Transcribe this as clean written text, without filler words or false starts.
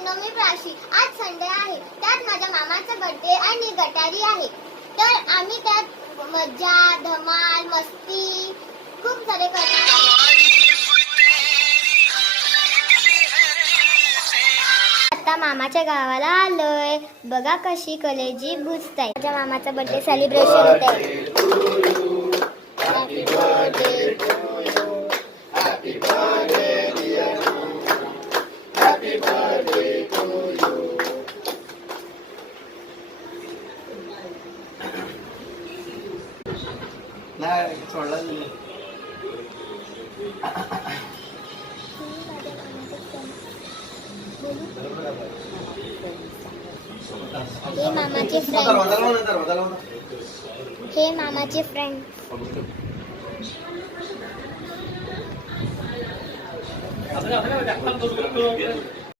मित्रांनो, मी प्राची. आज संडे आहे, त्यात माझ्या मामाचा बर्थडे आणि गटारी आहे. तर आम्ही त्यात मज्जा, धमाल, मस्ती खूप सारे करणार आहोत. आता मामाच्या गावाला आलोय. बघा कशी कलेजी बुजताय. माझ्या मामाचा बर्थडे सेलिब्रेशन होत आहे. Happy birthday to you, happy birthday dear you, happy birthday to you. नाही सोडला नाही. हे मामाचे फ्रेंड. हे मामाचे फ्रेंड. आता